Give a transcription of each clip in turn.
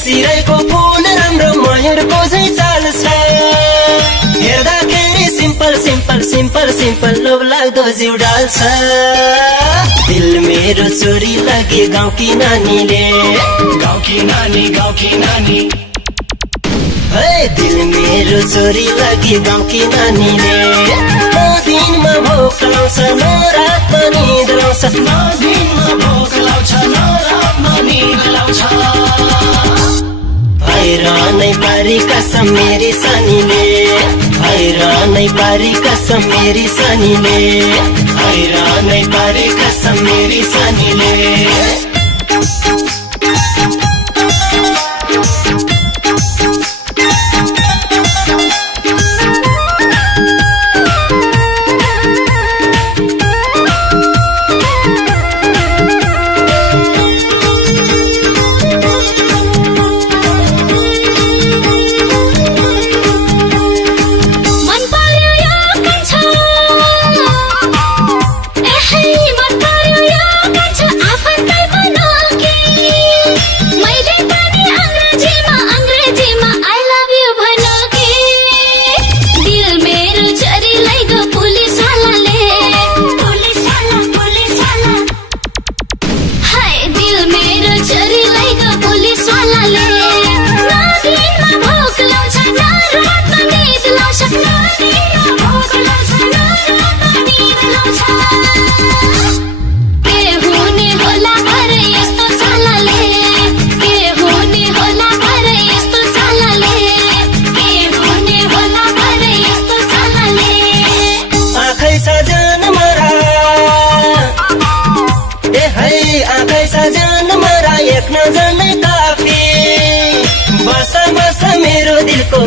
सिराइको फूल राम्रो मयूरको झै चाल छ हेर्दाखेरि सिम्पल सिम्पल सिम्पल सिम्पल लोभ लाग्दो जिउ डाल्छ दिल मेरो छोरी लागे गाउँकी नानीले गाउँकी नानी है दिल मेरो छोरी लागे गाउँकी नानीले दिनमा भोक लाउँछ न रातमा निद लाउँछ दिनमा भोक लाउँछ न रातमा निद लाउँछ हैरानै पारी कसम मेरी सानीले हैरानै पारी कसम मेरी सानीले हैरानै पारी कसम मेरी सानीले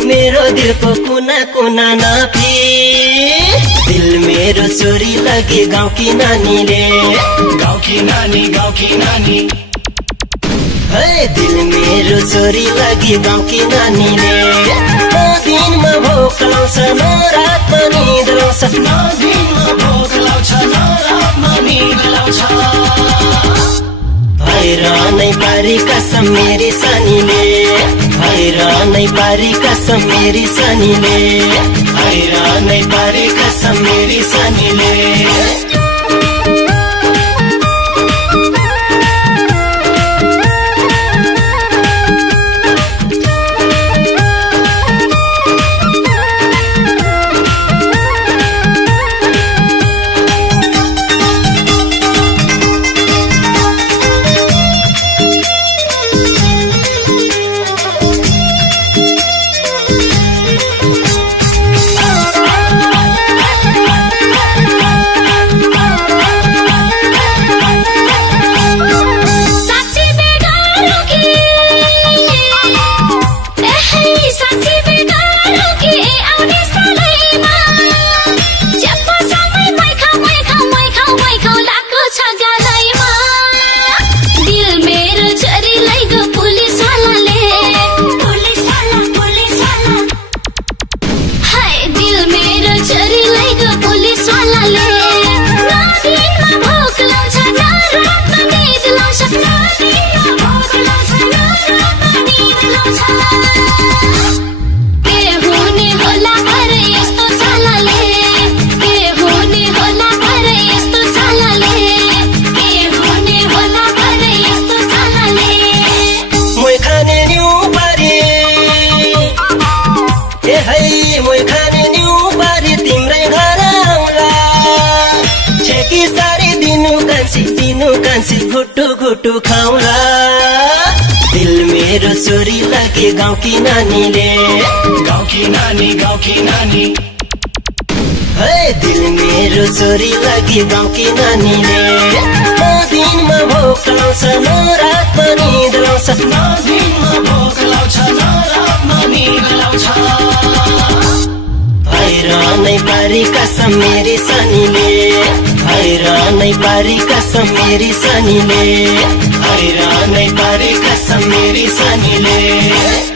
मेरो दिलको कुना कुना नापी दिल मेरो छोरी लागे गाउँकी नानीले गाउँकी नानी है दिल मेरो छोरी लागे गाउँकी नानीले दिनमा भोक लाउँछ न रातमा निद लाउँछ दिनमा भोक लाउँछ न रातमा निद लाउँछ हैरानै पारी कसम मेरी सानीले हैरानै पारी कसम मेरी सानीले हैरानै पारी कसम मेरी सानीले घुटु खाउला दिल मेरो छोरी लागे गाउँकी नानीले गाउँकी नानी है दिल मेरो छोरी लागे गाउँकी नानीले दिनमा भोक लाउँछ न रातमा निद लाउँछ दिनमा भोक लाउँछ न रातमा निद लाउँछ हैरानै पारी कसम मेरी सानीले हैरानै पारी कसम मेरी सानीले हैरानै पारी कसम मेरी सानीले